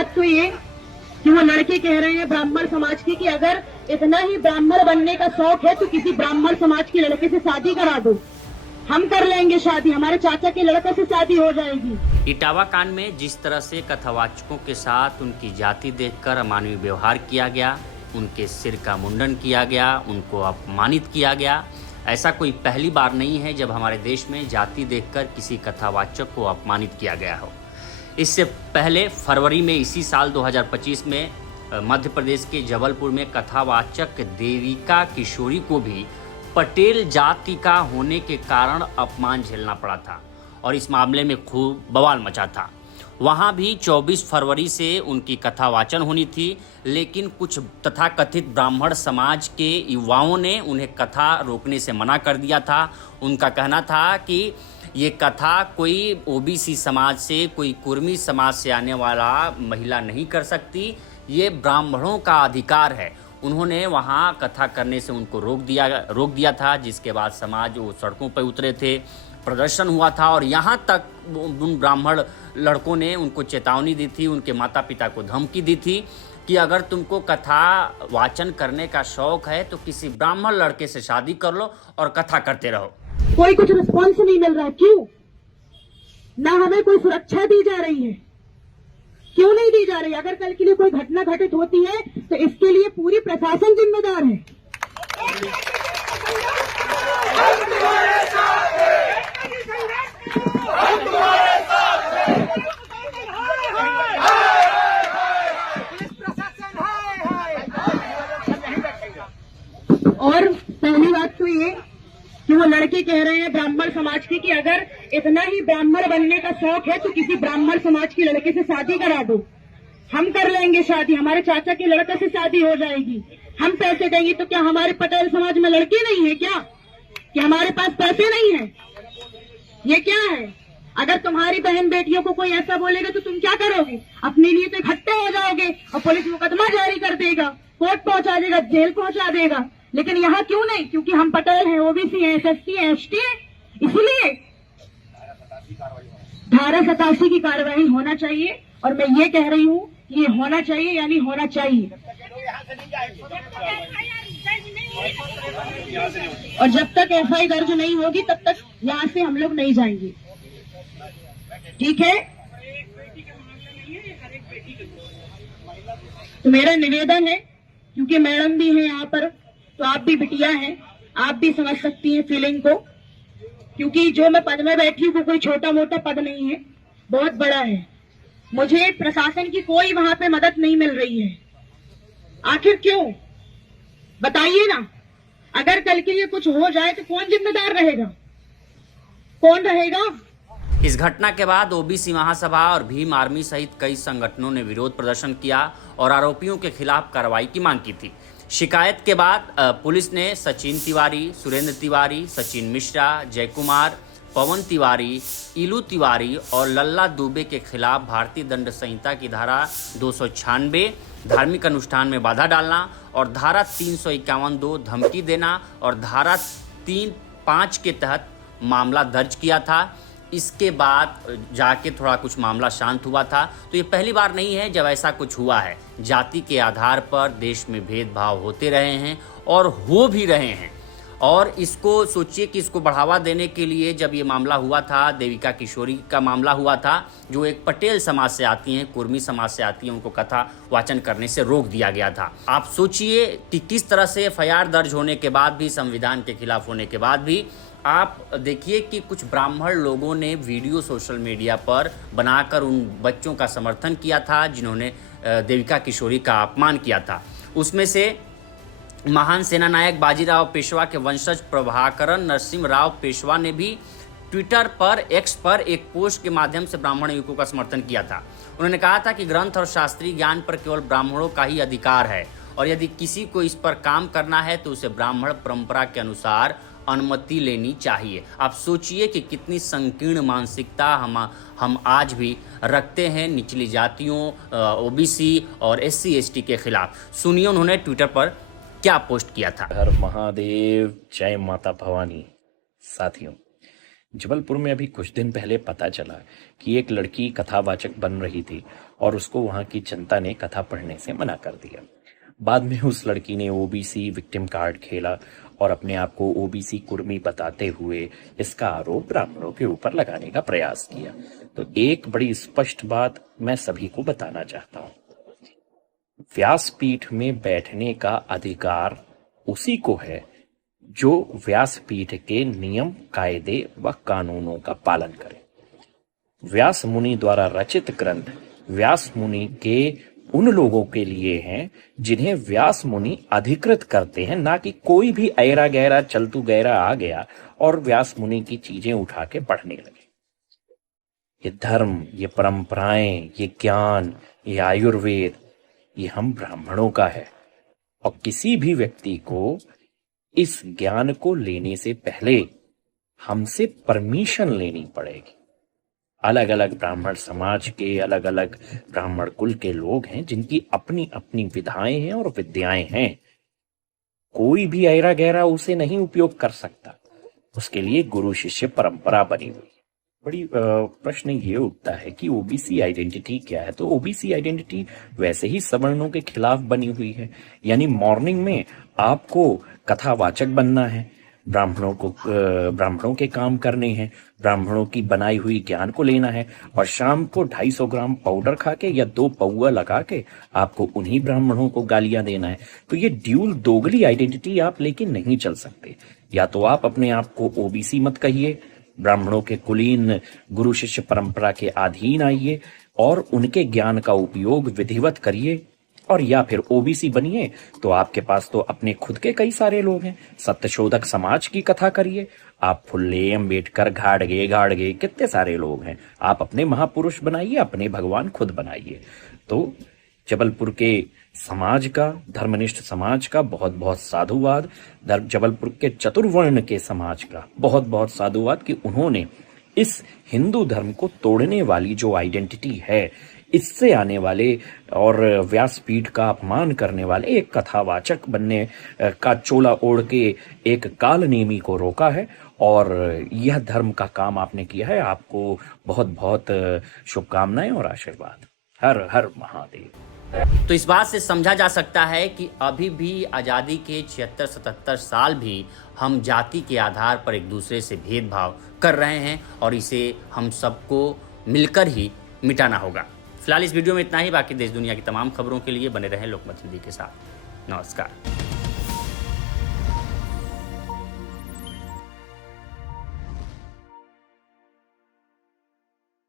बात तो ये कि वो लड़के कह रहे हैं ब्राह्मण समाज की कि अगर इतना ही ब्राह्मण बनने का शौक है तो किसी ब्राह्मण समाज के लड़के से शादी करा दो, हम कर लेंगे शादी, हमारे चाचा के लड़के से शादी हो जाएगी। इटावा कांड में जिस तरह से कथावाचकों के साथ उनकी जाति देखकर अमानवीय व्यवहार किया गया, उनके सिर का मुंडन किया गया, उनको अपमानित किया गया, ऐसा कोई पहली बार नहीं है जब हमारे देश में जाति देखकर किसी कथावाचक को अपमानित किया गया हो। इससे पहले फरवरी में इसी साल 2025 में मध्य प्रदेश के जबलपुर में कथावाचक देविका किशोरी को भी पटेल जाति का होने के कारण अपमान झेलना पड़ा था और इस मामले में खूब बवाल मचा था। वहां भी 24 फरवरी से उनकी कथा वाचन होनी थी, लेकिन कुछ तथाकथित ब्राह्मण समाज के युवाओं ने उन्हें कथा रोकने से मना कर दिया था। उनका कहना था कि ये कथा कोई ओबीसी समाज से, कोई कुर्मी समाज से आने वाला महिला नहीं कर सकती, ये ब्राह्मणों का अधिकार है। उन्होंने वहाँ कथा करने से उनको रोक दिया था, जिसके बाद समाज वो सड़कों पर उतरे थे, प्रदर्शन हुआ था और यहाँ तक उन ब्राह्मण लड़कों ने उनको चेतावनी दी थी, उनके माता पिता को धमकी दी थी कि अगर तुमको कथा वाचन करने का शौक है तो किसी ब्राह्मण लड़के से शादी कर लो और कथा करते रहो। कोई कुछ रिस्पॉन्स नहीं मिल रहा, क्यों? ना हमें कोई सुरक्षा दी जा रही है, क्यों नहीं दी जा रही? अगर कल के लिए कोई घटना घटित होती है तो इसके लिए पूरी प्रशासन जिम्मेदार है। और पहली बात तो ये कि वो लड़के कह रहे हैं ब्राह्मण समाज की कि अगर इतना ही ब्राह्मण बनने का शौक है तो किसी ब्राह्मण समाज के लड़के से शादी करा दो, हम कर लेंगे शादी, हमारे चाचा के लड़के से शादी हो जाएगी, हम पैसे देंगे। तो क्या हमारे पटेल समाज में लड़के नहीं है क्या? कि हमारे पास पैसे नहीं है? ये क्या है? अगर तुम्हारी बहन बेटियों को कोई ऐसा बोलेगा तो तुम क्या करोगे? अपने लिए तो इकट्ठे हो जाओगे और पुलिस मुकदमा जारी कर देगा, कोर्ट पहुंचा देगा, जेल पहुंचा देगा। लेकिन यहाँ क्यों नहीं? क्योंकि हम पटेल हैं, ओबीसी हैं, एसएसटी हैं, एसटी हैं, इसलिए धारा 87 की कार्रवाई होना चाहिए। और मैं ये कह रही हूँ कि ये होना चाहिए, यानी होना चाहिए। और जब तक एफआई दर्ज नहीं होगी तब तक यहाँ से हम लोग नहीं जाएंगे, ठीक है? तो मेरा निवेदन है, क्योंकि मैडम भी है यहाँ पर, तो आप भी बिटिया हैं, आप भी समझ सकती हैं फीलिंग को, क्योंकि जो मैं पद में बैठी हूँ वो कोई छोटा मोटा पद नहीं है, बहुत बड़ा है। मुझे प्रशासन की कोई वहां पे मदद नहीं मिल रही है। आखिर क्यों? बताइए ना। अगर कल के लिए कुछ हो जाए तो कौन जिम्मेदार रहेगा? कौन रहेगा? इस घटना के बाद ओबीसी महासभा और भीम आर्मी सहित कई संगठनों ने विरोध प्रदर्शन किया और आरोपियों के खिलाफ कार्रवाई की मांग की थी। शिकायत के बाद पुलिस ने सचिन तिवारी, सुरेंद्र तिवारी, सचिन मिश्रा, जयकुमार, पवन तिवारी, इलू तिवारी और लल्ला दुबे के खिलाफ भारतीय दंड संहिता की धारा 296 धार्मिक अनुष्ठान में बाधा डालना और धारा 351(2) धमकी देना और धारा 3(5) के तहत मामला दर्ज किया था। इसके बाद जाके थोड़ा कुछ मामला शांत हुआ था। तो ये पहली बार नहीं है जब ऐसा कुछ हुआ है। जाति के आधार पर देश में भेदभाव होते रहे हैं और हो भी रहे हैं। और इसको सोचिए कि इसको बढ़ावा देने के लिए जब ये मामला हुआ था, देविका किशोरी का मामला हुआ था, जो एक पटेल समाज से आती हैं, कुर्मी समाज से आती हैं, उनको कथा वाचन करने से रोक दिया गया था। आप सोचिए कि किस तरह से एफआईआर दर्ज होने के बाद भी, संविधान के खिलाफ होने के बाद भी, आप देखिए कि कुछ ब्राह्मण लोगों ने वीडियो सोशल मीडिया पर बनाकर उन बच्चों का समर्थन किया था जिन्होंने देविका किशोरी का अपमान किया था। उसमें से महान सेना नायक बाजीराव पेशवा के वंशज प्रभाकरण नरसिंह राव पेशवा ने भी ट्विटर पर, एक्स पर एक पोस्ट के माध्यम से ब्राह्मण युवकों का समर्थन किया था। उन्होंने कहा था कि ग्रंथ और शास्त्रीय ज्ञान पर केवल ब्राह्मणों का ही अधिकार है और यदि किसी को इस पर काम करना है तो उसे ब्राह्मण परंपरा के अनुसार अनुमति लेनी चाहिए। आप सोचिए कि कितनी संकीर्ण मानसिकता हम आज भी रखते हैं निचली जातियों, ओबीसी और एससी एसटी के खिलाफ। सुनिए उन्होंने ट्विटर पर क्या पोस्ट किया था। हर महादेव, जय माता भवानी। साथियों, जबलपुर में अभी कुछ दिन पहले पता चला कि एक लड़की कथावाचक बन रही थी और उसको वहां की जनता ने कथा पढ़ने से मना कर दिया। बाद में उस लड़की ने ओबीसी विक्टिम कार्ड खेला और अपने आप को ओबीसी कुर्मी बताते हुए इसका आरोप ब्राह्मणों के ऊपर लगाने का प्रयास किया। तो एक बड़ी स्पष्ट बात मैं सभी को बताना चाहता हूं, व्यासपीठ में बैठने का अधिकार उसी को है जो व्यासपीठ के नियम, कायदे व कानूनों का पालन करे। व्यास मुनि द्वारा रचित ग्रंथ व्यास मुनि के उन लोगों के लिए हैं जिन्हें व्यास मुनि अधिकृत करते हैं, ना कि कोई भी ऐरा गहरा चलतू गहरा आ गया और व्यास मुनि की चीजें उठा के पढ़ने लगे। ये धर्म, ये परंपराएं, ये ज्ञान, ये आयुर्वेद, ये हम ब्राह्मणों का है और किसी भी व्यक्ति को इस ज्ञान को लेने से पहले हमसे परमिशन लेनी पड़ेगी। अलग अलग ब्राह्मण समाज के, अलग अलग ब्राह्मण कुल के लोग हैं जिनकी अपनी अपनी विधाएं हैं और विद्याएं हैं। कोई भी ऐरा गहरा उसे नहीं उपयोग कर सकता। उसके लिए गुरु शिष्य परंपरा बनी हुई। बड़ी प्रश्न ये उठता है कि ओबीसी आइडेंटिटी क्या है। तो ओबीसी आइडेंटिटी वैसे ही सवर्णों के खिलाफ बनी हुई है, यानी मॉर्निंग में आपको कथावाचक बनना है, ब्राह्मणों के काम करने हैं, ब्राह्मणों की बनाई हुई ज्ञान को लेना है और शाम को 250 ग्राम पाउडर खा के या 2 पौआ लगा के आपको उन्हीं ब्राह्मणों को गालियां देना है। तो ये दोगली आइडेंटिटी आप लेके नहीं चल सकते। या तो आप अपने आप को ओबीसी मत कहिए, ब्राह्मणों के कुलीन गुरु शिष्य परंपरा के अधीन आइए और उनके ज्ञान का उपयोग विधिवत करिए, और या फिर ओबीसी बनिए तो आपके पास तो अपने खुद के कई सारे लोग हैं। सत्यशोधक समाज की कथा करिए, आप फुल्ले, अम्बेडकर, गाड़गे कितने सारे लोग हैं। आप अपने महापुरुष बनाइए, अपने भगवान खुद बनाइए। तो जबलपुर के समाज का, धर्मनिष्ठ समाज का बहुत बहुत साधुवाद, जबलपुर के चतुर्वर्ण के समाज का बहुत बहुत साधुवाद कि उन्होंने इस हिंदू धर्म को तोड़ने वाली जो आइडेंटिटी है, इससे आने वाले और व्यासपीठ का अपमान करने वाले एक कथावाचक बनने का चोला ओढ़ के एक कालनेमी को रोका है। और यह धर्म का काम आपने किया है। आपको बहुत बहुत शुभकामनाएं और आशीर्वाद। हर हर महादेव। तो इस बात से समझा जा सकता है कि अभी भी आज़ादी के 76-77 साल भी हम जाति के आधार पर एक दूसरे से भेदभाव कर रहे हैं और इसे हम सबको मिलकर ही मिटाना होगा। फिलहाल इस वीडियो में इतना ही। बाकी देश दुनिया की तमाम खबरों के लिए बने रहें लोकमत हिंदी के साथ। नमस्कार।